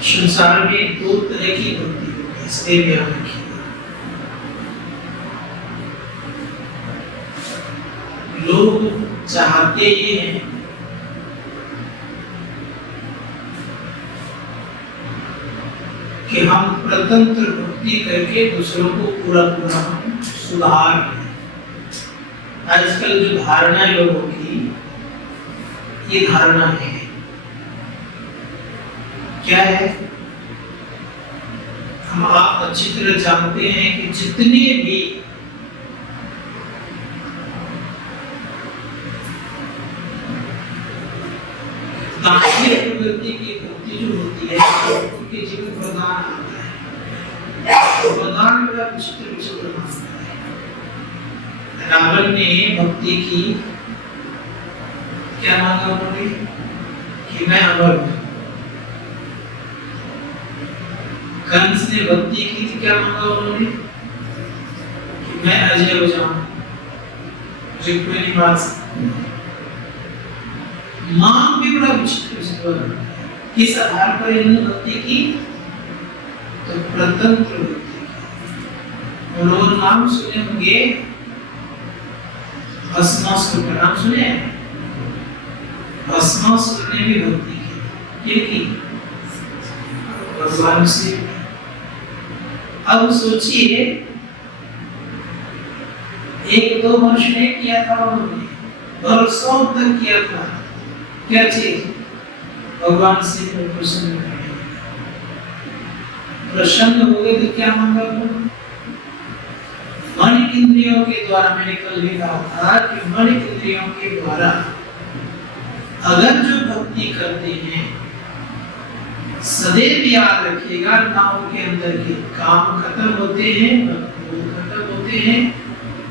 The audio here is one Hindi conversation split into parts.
संसार में दो तरह की भक्ति होती है, इसलिए ध्यान रखिए। लोग चाहते ये हैं कि हम प्रतंत्र भक्ति करके दूसरों को पूरा पूरा सुधार लें। आजकल जो धारणा है लोगों की, ये धारणा है क्या है? हम आप अच्छी तरह जानते हैं कि जितने भी प्रवृत्ति की भक्ति जो होती है, उनके जीवन प्रदान आता है। प्रदान का विचित्र है। रावण ने भक्ति की, क्या मांगा उन्होंने? कि मैं अमर हूं। कंस ने भक्ति की थी, क्या मांगा उन्होंने? कि मैं अजय हो जाऊं, मुझे कोई नहीं मार सकता। मांग भी बड़ा विचित्र है। किस आधार पर इन्होंने भक्ति की? तो प्रतंत्र भक्ति की। उन्होंने नाम सुने होंगे, भस्मासुर का नाम सुने? भस्मासुर ने भी भक्ति की, की भगवान से। अब सोचिए, 1-2 वर्ष नहीं किया था उन्होंने, वर्षों तक किया था। क्या चीज? भगवान से प्रसन्न हो गए तो क्या मांगा उन्होंने? मन इंद्रियों के द्वारा, मैंने कल लिखा था कि मन इंद्रियों के द्वारा अगर जो भक्ति करते हैं, सदैव याद रखिएगा, ना उनके अंदर के काम खत्म होते हैं, ना क्रोध खत्म होते हैं,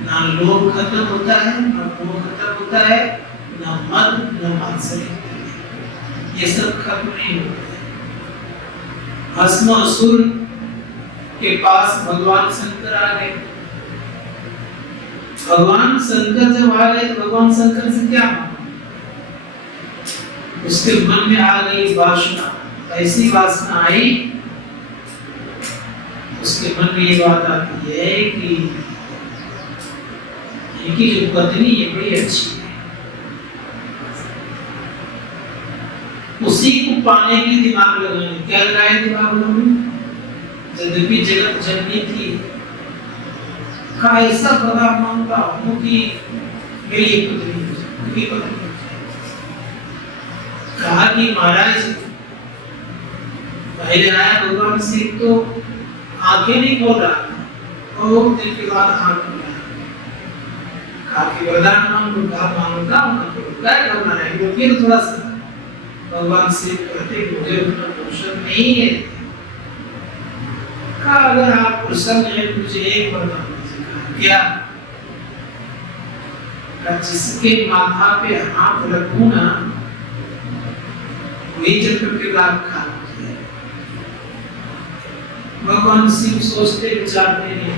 ना लोभ खत्म होता है, ना मोह खत्म होता है, ना मद, ना मात्सर्य, ये सब खत्म नहीं होता है। भस्मासुर के पास भगवान शंकर आ गए। भगवान शंकर जब आ गए तो भगवान शंकर से क्या मांगा? उसके मन में आ गई वासना, ऐसी वासना आई, उसके मन में ये बात आती है कि इनकी जो पत्नी है बड़ी अच्छी है, उसी को पाने के लिए दिमाग लगाने। क्या लगाया दिमाग में? यद्यपि जगत जननी थी, का ऐसा बड़ा मांगता हूं कि मेरी पत्नी कहा कि महाराज, पहले आया भगवान सिंह तो आंखें नहीं खोल रहा, और वो दिन के बाद आंख खोला। कहा कि वरदान मांगो, कहा मांगता हूं, क्या करना है? वो फिर थोड़ा सा भगवान सिंह कहते मुझे उतना फुर्सत नहीं है। कहा अगर आप फुर्सत है मुझे एक वरदान दीजिए। क्या? जिसके माथा पे हाथ रखूं ना, वही चक्र के लाभ खा। भगवान शिव सोचते विचारते नहीं,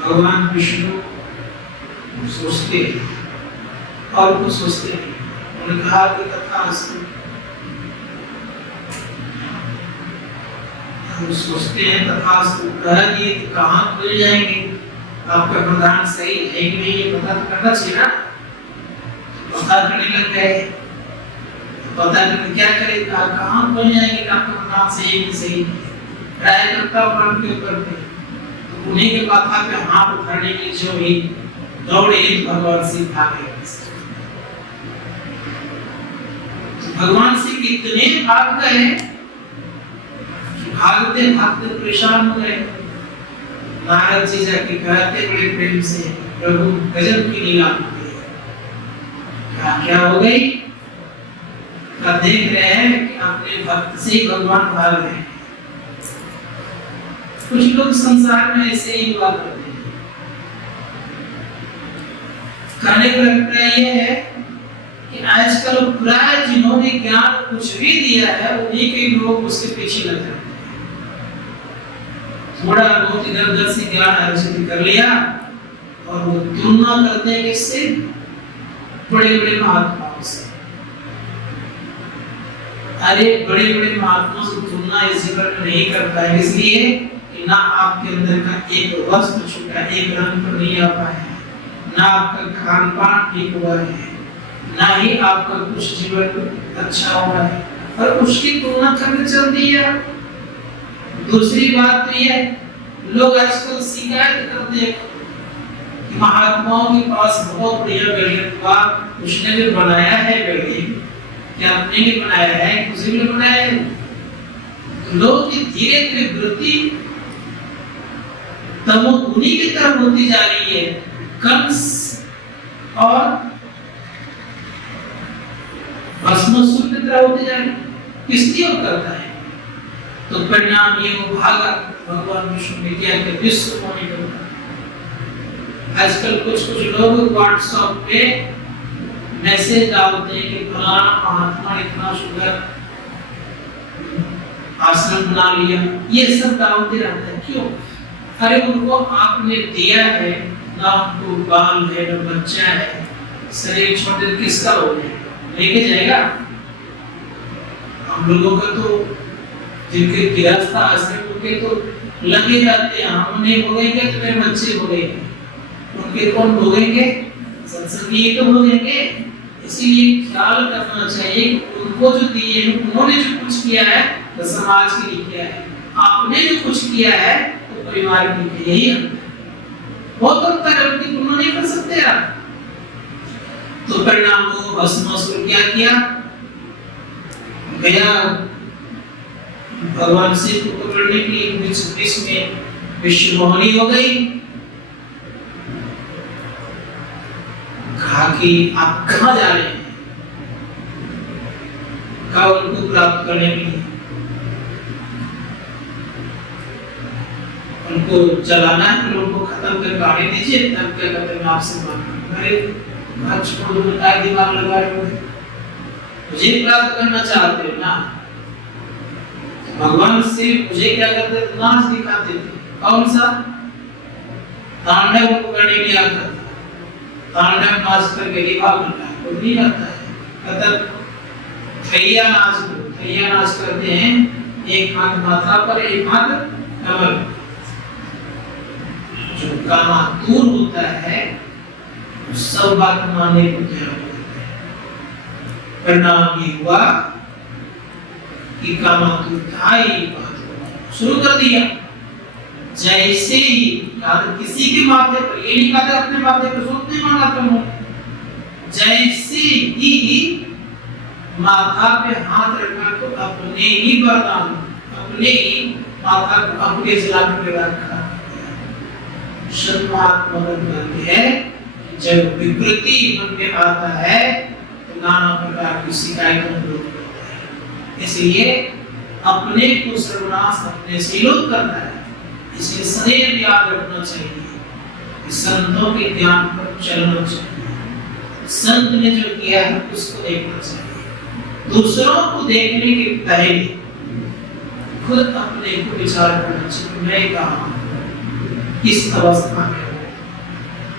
भगवान विष्णु सोचते और कुछ सोचते नहीं। उन्होंने कहा कि तथास्तु। हम सोचते हैं तथास्तु कह दिए तो कहाँ खुल जाएंगे? आपका प्रधान सही है कि नहीं ये पता करना चाहिए ना। पता करने लग गए, पता करके क्या करें? कहाँ खुल जाएंगे कि आपका प्रधान सही है कि सही नहीं? ट्राई करता हूँ के ऊपर पे, तो उन्हीं के माथा पे हाथ उठाने के जो भी दौड़े भगवान सिंह भागे। भगवान सिंह इतने भाग गए कि भागते भागते परेशान हो गए। नारद जी जाके कहते बड़े प्रेम से, प्रभु गजब की लीला हो गई। क्या हो गई? का देख रहे हैं कि अपने भक्त से भगवान भाग रहे हैं। कुछ लोग संसार में ऐसे ही हुआ करते हैं। कहने का अभिप्राय ये है कि आजकल प्राय जिन्होंने ज्ञान कुछ भी दिया है, उन्हीं के लोग उसके पीछे लग जाते हैं। थोड़ा बहुत इधर उधर से ज्ञान अर्जित कर लिया और वो तुलना करते हैं किससे? बड़े बड़े महात्माओं से। अरे बड़े बड़े महात्माओं से तुलना इस जीवन में नहीं करता है, इसलिए कि ना आपके अंदर का एक वस्त्र छूटा, एक रंग पर नहीं आ पाया है, ना आपका खान पान ठीक हुआ है, ना ही आपका कुछ जीवन अच्छा हुआ है, और उसकी तुलना करने चल दी है। दूसरी बात तो ये लोग आजकल शिकायत करते हैं कि महात्माओं के पास बहुत बढ़िया बिल्डिंग हुआ, उसने भी बनाया है बिल्डिंग, क्या आपने भी बनाया है, किसी ने बनाया है। तो लोग की धीरे धीरे वृत्ति तमोगुनी की तरफ होती जा रही है, कंस और भस्मासुर की तरफ होती जा रही है। किस लिए करता है? तो परिणाम ये वो भागा भगवान विष्णु ने किया कि विश्व होने का। आजकल कुछ लोग व्हाट्सएप पे मैसेज डालते हैं कि फलाना महात्मा इतना सुंदर आश्रम बना लिया, ये सब डालते रहते हैं। क्यों? अरे उनको आपने दिया है, ना उनको बाल है ना बच्चा है, शरीर छोटे, किसका हो गया, लेके जाएगा। हम लोगों का तो जिनके गृहस्थ आश्रम उनके तो लगे जाते हैं, हम नहीं भोगेंगे तो मेरे बच्चे भोगेंगे, उनके कौन भोगेंगे? संसर्गी तो भोगेंगे। इसीलिए ख्याल करना चाहिए उनको जो दिए हैं, उन्होंने जो कुछ किया है तो समाज के लिए किया है, आपने जो कुछ किया है तो परिवार के लिए, यही अंतर है। बहुत अंतर है, उनकी तुलना नहीं कर सकते आप। तो परिणाम को भस्मासुर क्या किया, गया भगवान शिव को पकड़ने के लिए, बीच में विश्व मोहनी हो गई। कहा कि आप कहां जा रहे हैं? कहा उनको प्राप्त करने के लिए, उनको चलाना है, उनको खत्म कर गाड़ी दीजिए, तब क्या करते हैं आपसे बात। अरे छोड़ दो, दिमाग लगा रहे हो, मुझे प्राप्त करना चाहते हो ना। भगवान शिव मुझे क्या करते थे? नाच दिखाते थे। कौन सा? तांडव को करने के लिए आता था, तांडव नाच करके दिखा मिलता है, कोई नहीं करता है। कथक थैया नाच, थैया नाच करते हैं, एक हाथ माथा पर, एक हाथ कमर। जो कामातुर होता है सब बात मानने को तैयार होता है। परिणाम ये हुआ कि कामातुर था ही बात शुरू कर दिया। जैसे ही किसी के माथे पर, ये नहीं कहते अपने माथे पर सोचते माना तुम, जैसे ही माथा पे हाथ रखा तो अपने ही वरदान, अपने ही माथा को अपने जलाने पे रखा। महात्मा कहते हैं जब विकृति मन में आता है तो नाना प्रकार की शिकायतों को होता है। इसलिए अपने को सर्वनाश अपने से लोग करता है। इसलिए सदैव याद रखना चाहिए कि संतों के ज्ञान पर चलना चाहिए, संत ने जो किया है उसको देखना चाहिए। दूसरों को देखने के पहले खुद अपने को विचार करना चाहिए, मैं कहाँ हूं, किस अवस्था में हूं।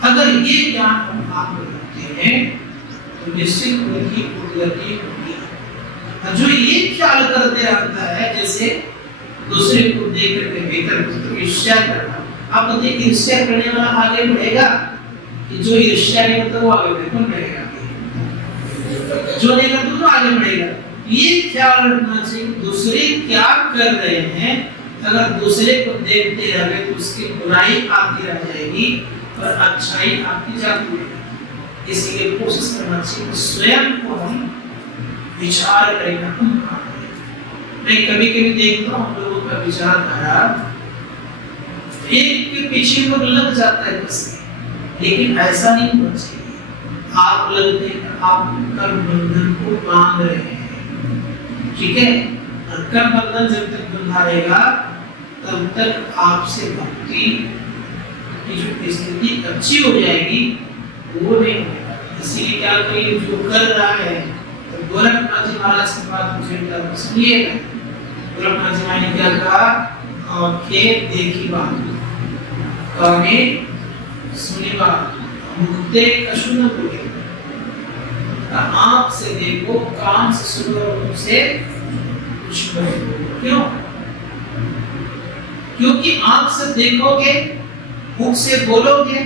अगर ये ज्ञान हम आप रखते हैं तो निश्चित उनकी उन्नति होगी। जो ये ख्याल करते रहता है, जैसे दूसरे को देख करके भीतर तो ईर्ष्या करना, आप बताइए ईर्ष्या करने वाला आगे बढ़ेगा कि जो ईर्ष्या नहीं करता वो आगे बढ़ेगा, जो नहीं करता वो आगे बढ़ेगा। ये ख्याल रखना चाहिए दूसरे क्या कर रहे हैं, अगर दूसरे को देखते रहे तो उसकी बुराई आती रह जाएगी और अच्छाई आती जाती है। इसलिए कोशिश करना चाहिए स्वयं को हम विचार करें। मैं कभी कभी देखता हूँ लोगों का विचारधारा एक के पीछे वो लग जाता है बस, लेकिन ऐसा नहीं होना चाहिए। आप लगते हैं आप कर्म बंधन को बांध रहे हैं, ठीक है, और कर्म बंधन जब तक बंधा रहेगा तब तक आपसे भक्ति की जो स्थिति अच्छी हो जाएगी वो नहीं होगा। इसीलिए क्या करिए, जो कर रहा है तो गोरखनाथ जी महाराज की बात मुझे सुनिएगा। गोरखनाथ जी महाराज ने क्या कहा, आंखें देखी बात, काने सुनी बात, मुक्ते कशुन बोले। आंख से देखो, कान से सुनो, मुंह से कुछ नहीं। क्यों? क्योंकि आंख से देखोगे, मुख से बोलोगे,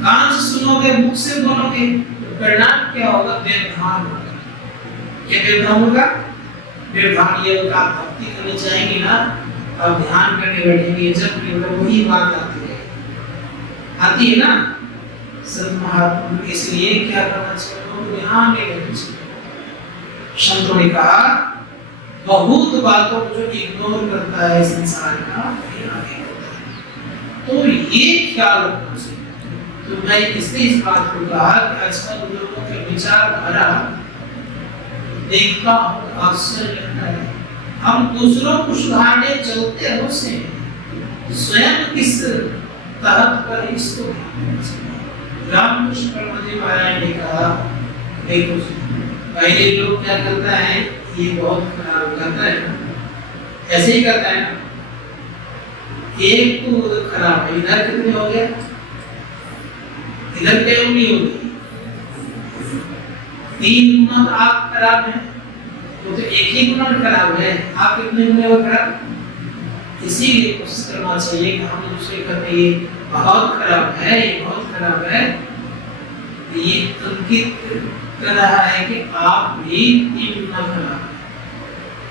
कान से सुनोगे, मुख से बोलोगे, तो परिणाम क्या होगा? व्यवधान होगा। क्या व्यवधान होगा? व्यवधान ये होगा, आप भक्ति करनी चाहेंगे ना, आप ध्यान करने बैठेंगे, जब भी वही बात आती है ना। संत महात्मा इसलिए क्या करना चाहिए? ध्यान में रहना चाहिए। संतों ने कहा बहुत बातों को जो इग्नोर करता है संसार का, वही आगे होता है। तो ये ख्याल रखना चाहिए। तो मैं इसलिए इस बात को कहा कि आजकल लोगों के विचारधारा देखता हूँ, आश्चर्य लगता है। हम दूसरों को सुधारने चलते हैं, उससे स्वयं किस तहत पर इसको रामकृष्ण परमहंस महाराज ने कहा, देखो पहले लोग क्या करता है, ये बहुत खराब करता है ना, ऐसे ही करता है ना। एक तो खराब है, इधर कितने हो गया, इधर क्या उंगली होगी, 3 गुना आप खराब है, वो तो एक ही गुना खराब है, आप कितने गुना हो खराब। इसीलिए कोशिश करना चाहिए कि हम दूसरे कहते ये बहुत खराब है, ये बहुत खराब है, ये अंकित कर रहा है कि आप भी 3 गुना खराब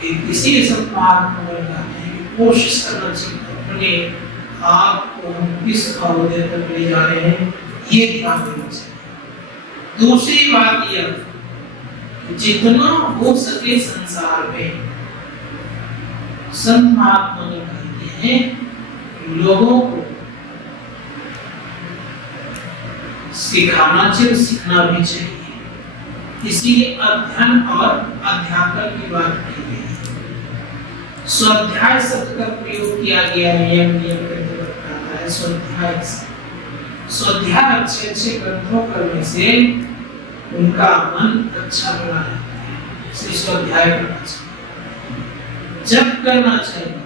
है। इसीलिए सब महात्मा कहते हैं कि कोशिश करना चाहिए अपने आप को हम किस अहदे तक ले जा रहे हैं, ये ध्यान देना चाहिए। दूसरी बात यह, जितना हो सके संसार में संत महात्मा ने कहते हैं लोगों को सिखाना चाहिए, सीखना भी चाहिए। इसीलिए अध्ययन और अध्यापन की बात की गई है। स्वाध्याय शब्द का प्रयोग किया गया है, नियम करके बताता है स्वाध्याय। स्वाध्याय अच्छे ग्रंथों करने से उनका मन अच्छा बना रहता है, इसलिए स्वाध्याय करना चाहिए, जब करना चाहिए।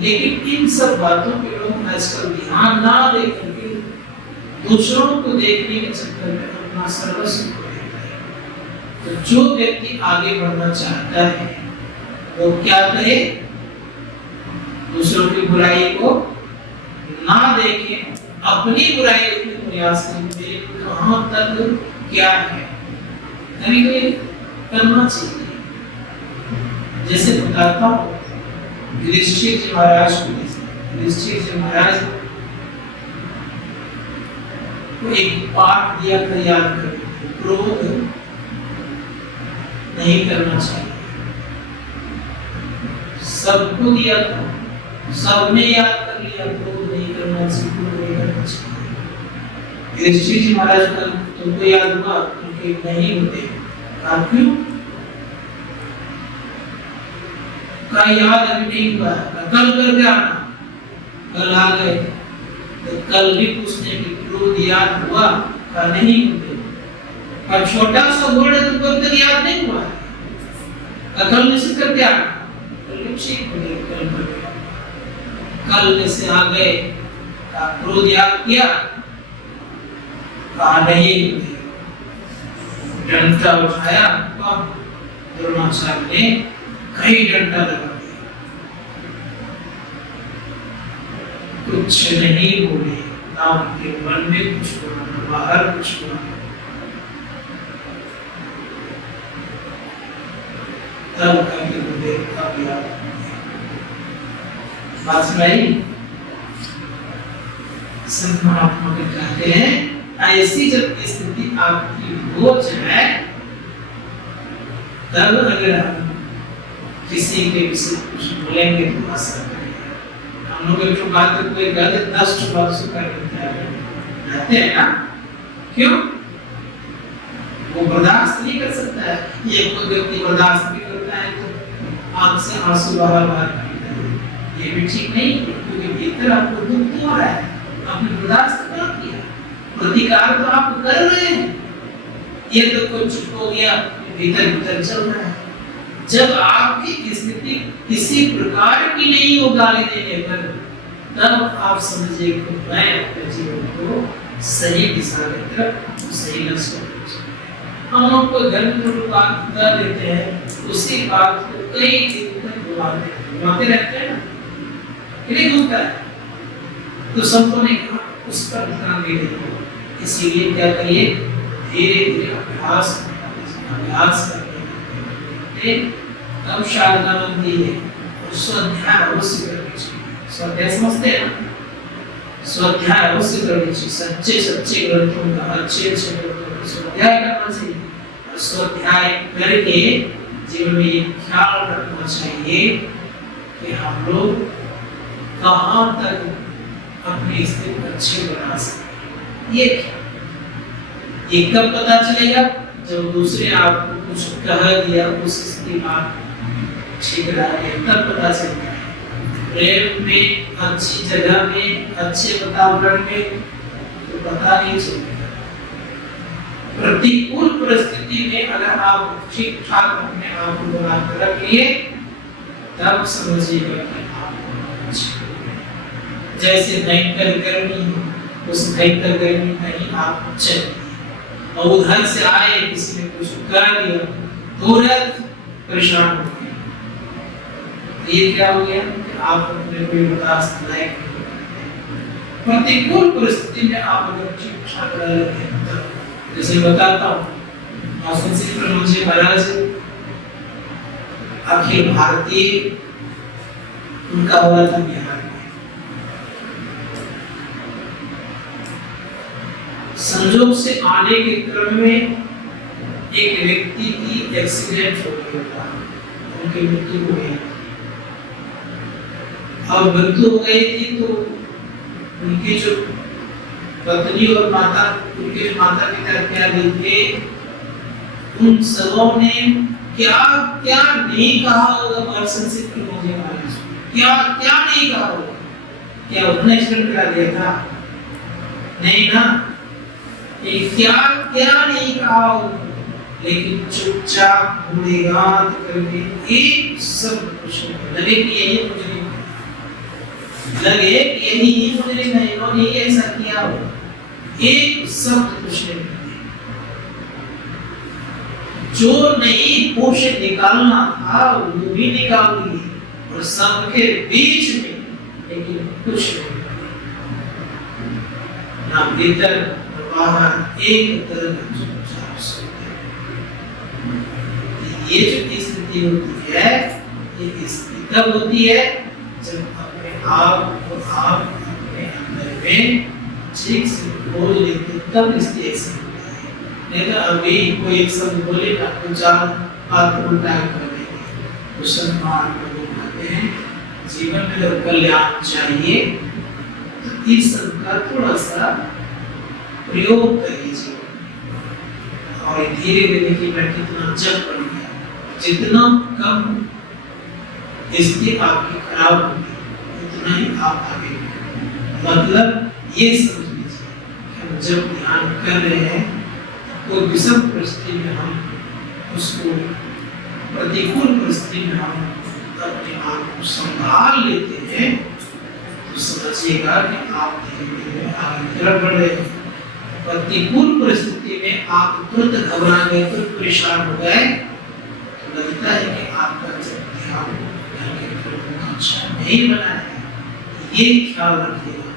लेकिन इन सब बातों पे लोग आजकल ध्यान ना दे करके दूसरों को देखने के चक्कर में अपना सर्वस्व खो देता है। तो जो व्यक्ति आगे बढ़ना चाहता है वो क्या करे? दूसरों की बुराई को ना देखे, अपनी बुराई देखने का प्रयास करे, कहां तक क्या है, कभी करना चाहिए। जैसे बताता हूँ, युधिष्ठिर जी महाराज को एक पाठ दिया था याद कर, क्रोध नहीं करना चाहिए। सबको दिया था, सबने याद कर लिया, क्रोध नहीं करना चाहिए, क्रोध नहीं करना चाहिए। युधिष्ठिर जी महाराज का तुमको याद हुआ, तुमके नहीं होते, क्यों? का याद अभी नहीं हुआ, कल करके आना, कल आ गए तो कल भी पूछने की क्रोध याद हुआ का नहीं होते, पर छोटा सा वर्ड तो कब तक याद नहीं हुआ, कल में से करके आना, कल ठीक हो गया, कल कर गया, कल में से आ गए, क्रोध याद किया, कहा नहीं होते, डंडा उठाया, द्रोणाचार्य ने कई डंडा लगा दिया, कुछ नहीं बोले, ना उनके मन में कुछ बोला, ना बाहर कुछ बोला। तब करके गुरुदेव का याद बात सुनाई। संत महात्मा के कहते हैं ऐसी जब स्थिति आपकी हो जाए, तब अगर हम किसी के विषय कुछ बोलेंगे तो असर करेगा। हम लोग एक बात कोई गलत 10 बात से कर रहते हैं ना, क्यों? वो बर्दाश्त नहीं कर सकता है। ये कोई व्यक्ति बर्दाश्त भी करता है तो आंख से आंसू बाहर करता है, ये भी ठीक नहीं, क्योंकि भीतर आपको दुख तो हो रहा है, आपने बर्दाश्त क्या किया, प्रतिकार तो आप कर रहे हैं, ये तो कुछ हो गया, भीतर चल रहा है। जब आपकी स्थिति किसी प्रकार की नहीं हो गाली देने पर, तब आप समझिए कि मैं अपने जीवन को सही दिशा में तरफ, सही लक्ष्य हम उनको घर में जो बात कर देते हैं उसी बात को कई दिन तक बुलाते रहते हैं ना, नहीं होता है। तो संतों ने कहा उस पर ध्यान दीजिए, इसीलिए क्या करिए, धीरे धीरे अभ्यास करके तब शारदा बनती है। और स्वाध्याय अवश्य करनी चाहिए। स्वाध्याय समझते हैं ना, स्वाध्याय अवश्य करनी चाहिए। सच्चे ग्रंथों का, अच्छे ग्रंथों का स्वाध्याय करना चाहिए। और स्वाध्याय करके जीवन में ये ख्याल रखना चाहिए कि हम लोग कहाँ तक अपनी स्थिति अच्छी बना सकते। ये कब पता चलेगा, जब दूसरे आपको कुछ कह दिया, उस स्थिति में ठीक रहे तब पता चलता है। प्रेम में, अच्छी जगह में, अच्छे वातावरण में तो पता नहीं चलेगा। प्रतिकूल परिस्थिति में अगर आप ठीक ठाक अपने आप को बनाकर रख लिए तब समझिएगा कि आप अच्छे। जैसे भयंकर गर्मी हो, उस भयंकर गर्मी में ही आप चल, और उधर से आए किसी ने कुछ कर दिया तुरंत परेशान हो गए। ये क्या हो गया कि आप अपने कोई बर्दाश्त लायक नहीं। प्रतिकूल परिस्थिति में आप अगर ठीक ठाक रहते हैं तो जैसे बताता हूँ, आसन से प्रभुजी महाराज अखिल भारतीय उनका हुआ था बिहार में। संजोग से आने के क्रम में एक व्यक्ति की एक्सीडेंट हो गया था, उनकी मृत्यु हो गई। अब मृत्यु हो गई थी तो उनकी जो पत्नी और माता, उनके जो माता पिता इत्यादि थे, उन सबों ने क्या क्या नहीं कहा होगा पर्सन से मुझे मालूम, क्या क्या नहीं कहा होगा। क्या उन्होंने एक्सीडेंट करा दिया था? नहीं ना, क्या क्या नहीं कहा होगा, लेकिन चुपचाप गुणगान करके एक शब्द कुछ लगे कि यही मुझे लगे कि यही मुझे नहीं, इन्होंने ऐसा किया हो, एक शब्द कुछ नहीं। जो नहीं मुंह से निकालना था वो भी निकाल दिए और सबके बीच में, लेकिन कुछ नहीं, ना भीतर बाहर एक तरह ये जो स्थिति होती है, ये स्थिति कब होती है, जब अपने आप को आप अपने अंदर में ठीक से बोल लेते तब स्थिति ऐसी होती है। नहीं तो अभी कोई एक शब्द बोलेगा तो चार बात उल्टा कर देंगे। मुसलमान लोग कहते हैं जीवन में अगर कल्याण चाहिए तो इस सब का थोड़ा सा प्रयोग करिए और धीरे धीरे कि मैं कितना जब पड़ गया, जितना कम स्थिति आपकी खराब होगी उतना ही आप आगे। मतलब ये समझ लीजिए हम जब ध्यान कर रहे हैं तो विषम परिस्थिति में हम उसको, प्रतिकूल परिस्थिति में हम अपने आप को संभाल लेते हैं तो समझिएगा कि आप धीरे धीरे आगे तरफ बढ़ रहे हैं। प्रतिकूल परिस्थिति में आप तुरंत घबरा गए, तुरंत परेशान हो गए तो लगता है कि आपका ध्यान नहीं बना है। ये ख्याल रखिएगा।